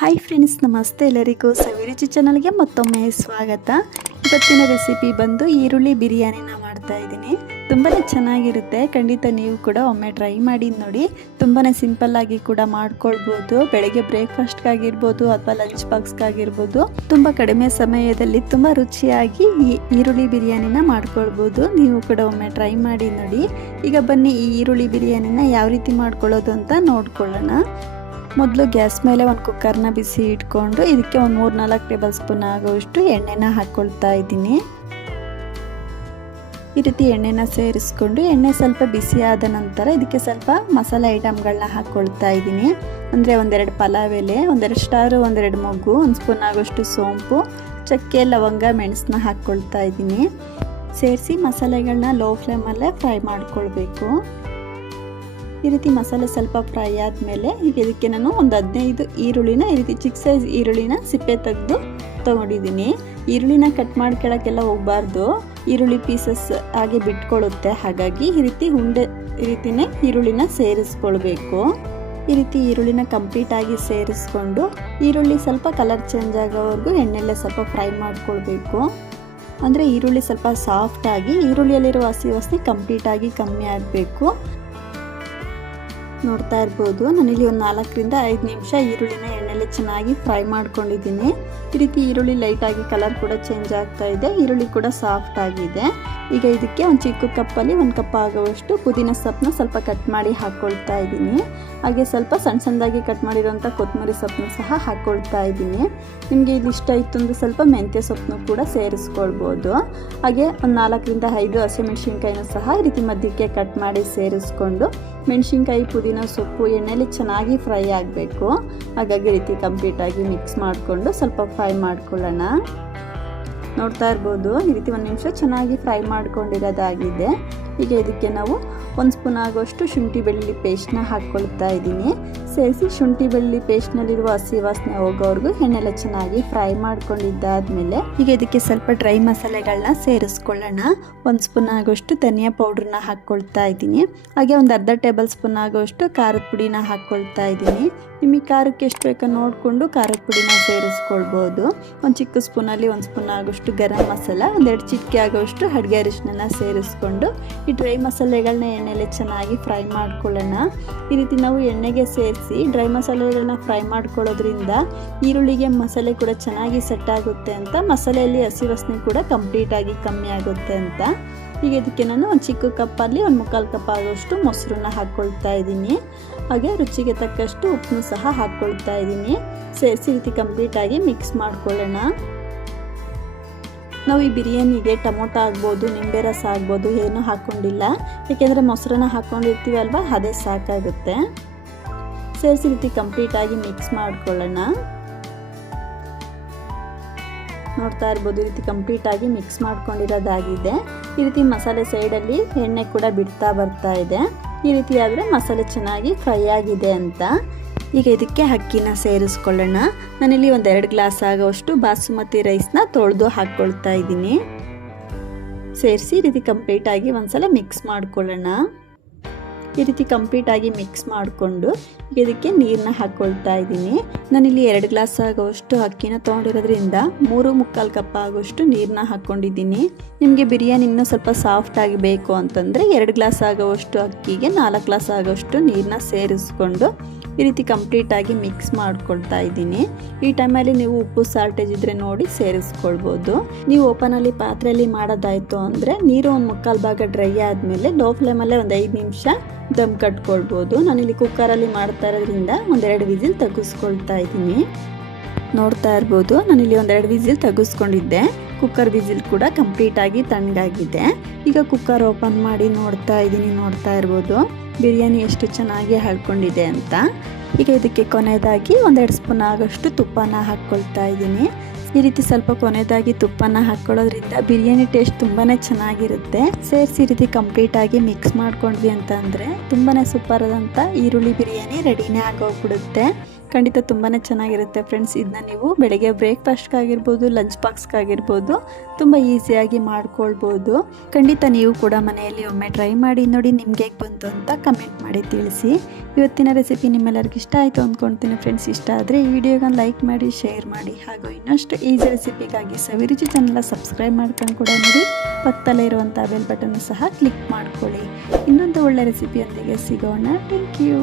Hi friends, ನಮಸ್ತೆ ಎಲ್ಲರಿಗೂ ಸವಿರುಚಿ ಚಾನಲ್ಗೆ ಮತ್ತೊಮ್ಮೆ ಸ್ವಾಗತ. ಇವತ್ತಿನ ರೆಸಿಪಿ ಬಂದು ಈರುಳ್ಳಿ ಬಿರಿಯಾನಿನ ಮಾಡ್ತಾ ಇದ್ದೀನಿ. ತುಂಬಾ ಚೆನ್ನಾಗಿರುತ್ತೆ. ಖಂಡಿತ ನೀವು ಕೂಡ ಒಮ್ಮೆ ಟ್ರೈ ಮಾಡಿ ನೋಡಿ. ತುಂಬಾ ಸಿಂಪಲ್ಲಾಗಿ ಕೂಡ ಮಾಡ್ಕೊಳ್ಬೋದು. ಬೆಳಗ್ಗೆ ಬ್ರೇಕ್ಫಾಸ್ಟ್ಗಾಗಿರ್ಬೋದು ಅಥವಾ ಲಂಚ್ ಬಾಕ್ಸ್ಗಾಗಿರ್ಬೋದು. ತುಂಬ ಕಡಿಮೆ ಸಮಯದಲ್ಲಿ ತುಂಬ ರುಚಿಯಾಗಿ ಈ ಈರುಳ್ಳಿ ಬಿರಿಯಾನಿನ ಮಾಡ್ಕೊಳ್ಬೋದು. ನೀವು ಕೂಡ ಒಮ್ಮೆ ಟ್ರೈ ಮಾಡಿ ನೋಡಿ. ಈಗ ಬನ್ನಿ ಈ ಈರುಳ್ಳಿ ಬಿರಿಯಾನಿನ ಯಾವ ರೀತಿ ಮಾಡ್ಕೊಳ್ಳೋದು ಅಂತ ನೋಡ್ಕೊಳ್ಳೋಣ. ಮೊದಲು ಗ್ಯಾಸ್ ಮೇಲೆ ಒಂದು ಕುಕ್ಕರ್ನ ಬಿಸಿ ಇಟ್ಕೊಂಡು ಇದಕ್ಕೆ ಒಂದು 3-4 ಟೇಬಲ್ ಸ್ಪೂನ್ ಆಗೋಷ್ಟು ಎಣ್ಣೆನ ಹಾಕ್ಕೊಳ್ತಾ ಇದ್ದೀನಿ. ಈ ರೀತಿ ಎಣ್ಣೆನ ಸೇರಿಸ್ಕೊಂಡು ಎಣ್ಣೆ ಸ್ವಲ್ಪ ಬಿಸಿ ಆದ ನಂತರ ಇದಕ್ಕೆ ಸ್ವಲ್ಪ ಮಸಾಲೆ ಐಟಮ್ಗಳನ್ನ ಹಾಕ್ಕೊಳ್ತಾ ಇದ್ದೀನಿ. ಅಂದರೆ 1-2 ಪಲಾವ್ ಎಲೆ, 1-2 ಸ್ಟಾರು, 1-2 ಮೊಗ್ಗು, 1 ಸ್ಪೂನ್ ಆಗೋಷ್ಟು ಸೋಂಪು, ಚಕ್ಕೆ, ಲವಂಗ, ಮೆಣಸನ್ನ ಹಾಕ್ಕೊಳ್ತಾ ಇದ್ದೀನಿ. ಸೇರಿಸಿ ಮಸಾಲೆಗಳನ್ನ ಲೋ ಫ್ಲೇಮಲ್ಲೇ ಫ್ರೈ ಮಾಡ್ಕೊಳ್ಬೇಕು. ಈ ರೀತಿ ಮಸಾಲೆ ಸ್ವಲ್ಪ ಫ್ರೈ ಆದಮೇಲೆ ಈಗ ಇದಕ್ಕೆ ನಾನು ಒಂದು 15 ಈರುಳ್ಳಿನ ಈ ರೀತಿ ಚಿಕ್ಕ ಸೈಜ್ ಈರುಳ್ಳಿನ ಸಿಪ್ಪೆ ತೆಗೆದು ತೊಗೊಂಡಿದ್ದೀನಿ. ಈರುಳ್ಳಿನ ಕಟ್ ಮಾಡ್ಕೊಳ್ಳೋಕ್ಕೆಲ್ಲ ಹೋಗಬಾರ್ದು, ಈರುಳ್ಳಿ ಪೀಸಸ್ ಹಾಗೆ ಬಿಟ್ಕೊಳ್ಳುತ್ತೆ. ಹಾಗಾಗಿ ಈ ರೀತಿ ಈ ರೀತಿನೇ ಈರುಳ್ಳಿನ ಸೇರಿಸ್ಕೊಳ್ಬೇಕು. ಈ ರೀತಿ ಈರುಳ್ಳಿನ ಕಂಪ್ಲೀಟಾಗಿ ಸೇರಿಸ್ಕೊಂಡು ಈರುಳ್ಳಿ ಸ್ವಲ್ಪ ಕಲರ್ ಚೇಂಜ್ ಆಗೋವರೆಗೂ ಎಣ್ಣೆಲ್ಲೇ ಸ್ವಲ್ಪ ಫ್ರೈ ಮಾಡ್ಕೊಳ್ಬೇಕು. ಅಂದರೆ ಈರುಳ್ಳಿ ಸ್ವಲ್ಪ ಸಾಫ್ಟಾಗಿ ಈರುಳ್ಳಿಯಲ್ಲಿರೋ ಹಸಿ ವಾಸನೆ ಕಂಪ್ಲೀಟಾಗಿ ಕಮ್ಮಿ ಆಗಬೇಕು. ನೋಡ್ತಾ ಇರ್ಬೋದು, ನಾನಿಲ್ಲಿ ಒಂದು 4-5 ನಿಮಿಷ ಈರುಳ್ಳಿನ ಎಣ್ಣೆಯಲ್ಲಿ ಚೆನ್ನಾಗಿ ಫ್ರೈ ಮಾಡ್ಕೊಂಡಿದ್ದೀನಿ. ಈ ರೀತಿ ಈರುಳ್ಳಿ ಲೈಟಾಗಿ ಕಲರ್ ಕೂಡ ಚೇಂಜ್ ಆಗ್ತಾ ಇದೆ, ಈರುಳ್ಳಿ ಕೂಡ ಸಾಫ್ಟ್ ಆಗಿದೆ. ಈಗ ಇದಕ್ಕೆ ಒಂದು ಚಿಕ್ಕ ಕಪ್ಪಲ್ಲಿ 1 ಕಪ್ ಆಗುವಷ್ಟು ಪುದೀನ ಸೊಪ್ಪನ್ನ ಸ್ವಲ್ಪ ಕಟ್ ಮಾಡಿ ಹಾಕ್ಕೊಳ್ತಾ ಇದ್ದೀನಿ. ಹಾಗೆ ಸ್ವಲ್ಪ ಸಣ್ಣದಾಗಿ ಕಟ್ ಮಾಡಿರೋಂಥ ಕೊತ್ತಂಬರಿ ಸೊಪ್ಪನ್ನ ಸಹ ಹಾಕ್ಕೊಳ್ತಾ ಇದ್ದೀನಿ. ನಿಮಗೆ ಇದು ಇಷ್ಟ ಇತ್ತು ಅಂದರೆ ಸ್ವಲ್ಪ ಮೆಂತ್ಯ ಸೊಪ್ಪನ್ನು ಕೂಡ ಸೇರಿಸ್ಕೊಳ್ಬೋದು. ಹಾಗೆ ಒಂದು 4-5 ಹಸಿಮೆಣಸಿನ್ಕಾಯಿನೂ ಸಹ ಈ ರೀತಿ ಮಧ್ಯಕ್ಕೆ ಕಟ್ ಮಾಡಿ ಸೇರಿಸ್ಕೊಂಡು ಮೆಣಸಿನ್ಕಾಯಿ, ಪುದೀನ ಸೊಪ್ಪು ಎಣ್ಣೆಯಲ್ಲಿ ಚೆನ್ನಾಗಿ ಫ್ರೈ ಆಗಬೇಕು. ಹಾಗಾಗಿ ಈ ರೀತಿ ಕಂಪ್ಲೀಟಾಗಿ ಮಿಕ್ಸ್ ಮಾಡಿಕೊಂಡು ಸ್ವಲ್ಪ ಫ್ರೈ ಮಾಡ್ಕೊಳ್ಳೋಣ. ನೋಡ್ತಾ ಇರ್ಬೋದು, ಈ ರೀತಿ 1 ನಿಮಿಷ ಚೆನ್ನಾಗಿ ಫ್ರೈ ಮಾಡ್ಕೊಂಡಿರೋದಾಗಿದೆ. ಈಗ ಇದಕ್ಕೆ ನಾವು 1 ಸ್ಪೂನ್ ಆಗೋಷ್ಟು ಶುಂಠಿ ಬೆಳ್ಳುಳ್ಳಿ ಪೇಸ್ಟ್ನ ಹಾಕ್ಕೊಳ್ತಾ ಇದ್ದೀನಿ. ಸೇರಿಸಿ ಶುಂಠಿ ಬೆಳ್ಳುಳ್ಳಿ ಪೇಸ್ಟ್ನಲ್ಲಿರುವ ಹಸಿ ವಾಸನೆ ಹೋಗೋವರೆಗೂ ಎಣ್ಣೆಲ್ಲ ಚೆನ್ನಾಗಿ ಫ್ರೈ ಮಾಡ್ಕೊಂಡಿದ್ದಾದಮೇಲೆ ಈಗ ಇದಕ್ಕೆ ಸ್ವಲ್ಪ ಡ್ರೈ ಮಸಾಲೆಗಳನ್ನ ಸೇರಿಸ್ಕೊಳ್ಳೋಣ. 1 ಸ್ಪೂನ್ ಆಗೋಷ್ಟು ಧನಿಯಾ ಪೌಡ್ರನ್ನ ಹಾಕ್ಕೊಳ್ತಾ ಇದ್ದೀನಿ. ಹಾಗೆ ಒಂದು ಅರ್ಧ ಟೇಬಲ್ ಸ್ಪೂನ್ ಆಗೋಷ್ಟು ಖಾರದ ಪುಡಿನ ಹಾಕ್ಕೊಳ್ತಾ ಇದ್ದೀನಿ. ನಿಮಗೆ ಖಾರಕ್ಕೆ ಎಷ್ಟು ಬೇಕೋ ನೋಡಿಕೊಂಡು ಖಾರದ ಪುಡಿನ ಸೇರಿಸ್ಕೊಳ್ಬೋದು. ಒಂದು ಚಿಕ್ಕ ಸ್ಪೂನಲ್ಲಿ 1 ಸ್ಪೂನ್ ಆಗೋಷ್ಟು ಗರಂ ಮಸಾಲ, 1-2 ಚಿಟಿಕೆ ಆಗೋಷ್ಟು ಅಡುಗೆ ಅರಿಶಿನ ಸೇರಿಸ್ಕೊಂಡು ಈ ಡ್ರೈ ಮಸಾಲೆಗಳನ್ನ ಎಣ್ಣೆಲೆ ಚೆನ್ನಾಗಿ ಫ್ರೈ ಮಾಡ್ಕೊಳ್ಳೋಣ. ಈ ರೀತಿ ನಾವು ಎಣ್ಣೆಗೆ ಸೇರಿಸಿ ಡ್ರೈ ಮಸಾಲೆಗಳನ್ನ ಫ್ರೈ ಮಾಡ್ಕೊಳ್ಳೋದ್ರಿಂದ ಈರುಳ್ಳಿಗೆ ಮಸಾಲೆ ಕೂಡ ಚೆನ್ನಾಗಿ ಸೆಟ್ ಆಗುತ್ತೆ ಅಂತ, ಮಸಾಲೆಯಲ್ಲಿ ಹಸಿ ವಾಸನೆ ಕೂಡ ಕಂಪ್ಲೀಟಾಗಿ ಕಮ್ಮಿ ಆಗುತ್ತೆ ಅಂತ. ಈಗ ಇದಕ್ಕೆ ನಾನು ಒಂದು ಚಿಕ್ಕ ಕಪ್ಪಲ್ಲಿ 1/4 ಕಪ್ ಆಗೋಷ್ಟು ಮೊಸರನ್ನ ಹಾಕ್ಕೊಳ್ತಾ ಇದ್ದೀನಿ. ಹಾಗೆ ರುಚಿಗೆ ತಕ್ಕಷ್ಟು ಉಪ್ಪನ್ನು ಸಹ ಹಾಕ್ಕೊಳ್ತಾ ಇದ್ದೀನಿ. ಸೇರಿಸಿ ರೀತಿ ಕಂಪ್ಲೀಟಾಗಿ ಮಿಕ್ಸ್ ಮಾಡ್ಕೊಳ್ಳೋಣ. ನಾವು ಈ ಬಿರಿಯಾನಿಗೆ ಟೊಮೊಟೊ ಆಗ್ಬೋದು, ನಿಂಬೆ ರಸ ಆಗ್ಬೋದು, ಏನೂ ಹಾಕ್ಕೊಂಡಿಲ್ಲ. ಏಕೆಂದರೆ ಮೊಸರನ್ನ ಹಾಕ್ಕೊಂಡಿರ್ತೀವಲ್ವ, ಅದೇ ಸಾಕಾಗುತ್ತೆ. ಸೇರಿಸಿ ರೀತಿ ಕಂಪ್ಲೀಟಾಗಿ ಮಿಕ್ಸ್ ಮಾಡ್ಕೊಳ್ಳೋಣ. ನೋಡ್ತಾ ಇರ್ಬೋದು, ಈ ರೀತಿ ಕಂಪ್ಲೀಟಾಗಿ ಮಿಕ್ಸ್ ಮಾಡ್ಕೊಂಡಿರೋದಾಗಿದೆ. ಈ ರೀತಿ ಮಸಾಲೆ ಸೈಡಲ್ಲಿ ಎಣ್ಣೆ ಕೂಡ ಬಿಡ್ತಾ ಬರ್ತಾ ಇದೆ. ಈ ರೀತಿ ಆದರೆ ಮಸಾಲೆ ಚೆನ್ನಾಗಿ ಫ್ರೈ ಆಗಿದೆ ಅಂತ. ಈಗ ಇದಕ್ಕೆ ಅಕ್ಕಿನ ಸೇರಿಸ್ಕೊಳ್ಳೋಣ. ನಾನಿಲ್ಲಿ 1-2 ಗ್ಲಾಸ್ ಆಗೋಷ್ಟು ಬಾಸುಮತಿ ರೈಸ್ನ ತೊಳೆದು ಹಾಕ್ಕೊಳ್ತಾ ಇದ್ದೀನಿ. ಸೇರಿಸಿ ಈ ರೀತಿ ಕಂಪ್ಲೀಟಾಗಿ ಒಂದ್ಸಲ ಮಿಕ್ಸ್ ಮಾಡ್ಕೊಳ್ಳೋಣ. ಈ ರೀತಿ ಕಂಪ್ಲೀಟಾಗಿ ಮಿಕ್ಸ್ ಮಾಡಿಕೊಂಡು ಇದಕ್ಕೆ ನೀರನ್ನ ಹಾಕ್ಕೊಳ್ತಾ ಇದ್ದೀನಿ. ನಾನಿಲ್ಲಿ 2 ಗ್ಲಾಸ್ ಆಗೋಷ್ಟು ಅಕ್ಕಿನ ತೊಗೊಂಡಿರೋದ್ರಿಂದ 3-3/4 ಕಪ್ ಆಗೋಷ್ಟು ನೀರನ್ನ ಹಾಕ್ಕೊಂಡಿದ್ದೀನಿ. ನಿಮಗೆ ಬಿರಿಯಾನಿ ಇನ್ನೂ ಸ್ವಲ್ಪ ಸಾಫ್ಟಾಗಿ ಬೇಕು ಅಂತಂದರೆ 2 ಗ್ಲಾಸ್ ಆಗೋಷ್ಟು ಅಕ್ಕಿಗೆ 4 ಗ್ಲಾಸ್ ಆಗೋಷ್ಟು ನೀರನ್ನ ಸೇರಿಸ್ಕೊಂಡು ಈ ರೀತಿ ಕಂಪ್ಲೀಟಾಗಿ ಮಿಕ್ಸ್ ಮಾಡ್ಕೊಳ್ತಾ ಇದ್ದೀನಿ. ಈ ಟೈಮಲ್ಲಿ ನೀವು ಉಪ್ಪು ಸಾಲ್ಟೇಜ್ ಇದ್ದರೆ ನೋಡಿ ಸೇರಿಸ್ಕೊಳ್ಬೋದು. ನೀವು ಓಪನಲ್ಲಿ ಪಾತ್ರೆಯಲ್ಲಿ ಮಾಡೋದಾಯಿತು ಅಂದರೆ ನೀರು 1/4 ಭಾಗ ಡ್ರೈ ಆದಮೇಲೆ ಲೋ ಫ್ಲೇಮಲ್ಲೇ ಒಂದು 5 ನಿಮಿಷ ದಮ್ ಕಟ್ಕೊಳ್ಬೋದು. ನಾನಿಲ್ಲಿ ಕುಕ್ಕರಲ್ಲಿ ಮಾಡ್ತಾ ಇರೋದ್ರಿಂದ 1-2 ವಿಸಿಲ್ ತೆಗೆಸ್ಕೊಳ್ತಾ ಇದ್ದೀನಿ. ನೋಡ್ತಾ ಇರ್ಬೋದು, ನಾನಿಲ್ಲಿ 1-2 ವಿಸಿಲ್ ತೆಗೆಸ್ಕೊಂಡಿದ್ದೆ. ಕುಕ್ಕರ್ ವಿಸಿಲ್ ಕೂಡ ಕಂಪ್ಲೀಟಾಗಿ ತಣ್ಣಗಾಗಿದೆ. ಈಗ ಕುಕ್ಕರ್ ಓಪನ್ ಮಾಡಿ ನೋಡ್ತಾ ಇದ್ದೀನಿ. ನೋಡ್ತಾ ಇರ್ಬೋದು ಬಿರಿಯಾನಿ ಎಷ್ಟು ಚೆನ್ನಾಗಿ ಹಳ್ಕೊಂಡಿದೆ ಅಂತ. ಈಗ ಇದಕ್ಕೆ ಕೊನೆಯದಾಗಿ 1-2 ಸ್ಪೂನ್ ಆಗೋಷ್ಟು ತುಪ್ಪನ ಹಾಕ್ಕೊಳ್ತಾ ಇದ್ದೀನಿ. ಈ ರೀತಿ ಸ್ವಲ್ಪ ಕೊನೆಯದಾಗಿ ತುಪ್ಪನ ಹಾಕ್ಕೊಳ್ಳೋದ್ರಿಂದ ಬಿರಿಯಾನಿ ಟೇಸ್ಟ್ ತುಂಬಾ ಚೆನ್ನಾಗಿರುತ್ತೆ. ಸೇರಿಸಿ ಈ ರೀತಿ ಕಂಪ್ಲೀಟಾಗಿ ಮಿಕ್ಸ್ ಮಾಡ್ಕೊಂಡ್ವಿ ಅಂತ ಅಂದರೆ ತುಂಬಾ ಸೂಪರ್ ಆದಂಥ ಈರುಳ್ಳಿ ಬಿರಿಯಾನಿ ರೆಡಿನೇ ಆಗೋಗ್ಬಿಡುತ್ತೆ. ಖಂಡಿತ ತುಂಬಾ ಚೆನ್ನಾಗಿರುತ್ತೆ ಫ್ರೆಂಡ್ಸ್. ಇದನ್ನ ನೀವು ಬೆಳಗ್ಗೆ ಬ್ರೇಕ್ಫಾಸ್ಟ್ಗಾಗಿರ್ಬೋದು, ಲಂಚ್ ಬಾಕ್ಸ್ಗಾಗಿರ್ಬೋದು ತುಂಬ ಈಸಿಯಾಗಿ ಮಾಡ್ಕೊಳ್ಬೋದು. ಖಂಡಿತ ನೀವು ಕೂಡ ಮನೆಯಲ್ಲಿ ಒಮ್ಮೆ ಟ್ರೈ ಮಾಡಿ ನೋಡಿ, ನಿಮಗೆ ಹೇಗೆ ಬಂತು ಅಂತ ಕಮೆಂಟ್ ಮಾಡಿ ತಿಳಿಸಿ. ಇವತ್ತಿನ ರೆಸಿಪಿ ನಿಮ್ಮೆಲ್ಲರಿಗೂ ಇಷ್ಟ ಆಯಿತು ಅಂದ್ಕೊಳ್ತೀನಿ ಫ್ರೆಂಡ್ಸ್. ಇಷ್ಟ ಆದರೆ ಈ ವಿಡಿಯೋಗೆ ಲೈಕ್ ಮಾಡಿ, ಶೇರ್ ಮಾಡಿ. ಹಾಗೂ ಇನ್ನಷ್ಟು ಈಸಿ ರೆಸಿಪಿಗಾಗಿ ಸವಿರುಚಿ ಚಾನಲ್ನ ಸಬ್ಸ್ಕ್ರೈಬ್ ಮಾಡ್ಕೊಂಡು ಕೂಡ ನೋಡಿ. ಪಕ್ಕದಲ್ಲೇ ಇರುವಂಥ ಬೆಲ್ ಬಟನ್ ಸಹ ಕ್ಲಿಕ್ ಮಾಡ್ಕೊಳ್ಳಿ. ಇನ್ನೊಂದು ಒಳ್ಳೆ ರೆಸಿಪಿಯೊಂದಿಗೆ ಸಿಗೋಣ. Thank you.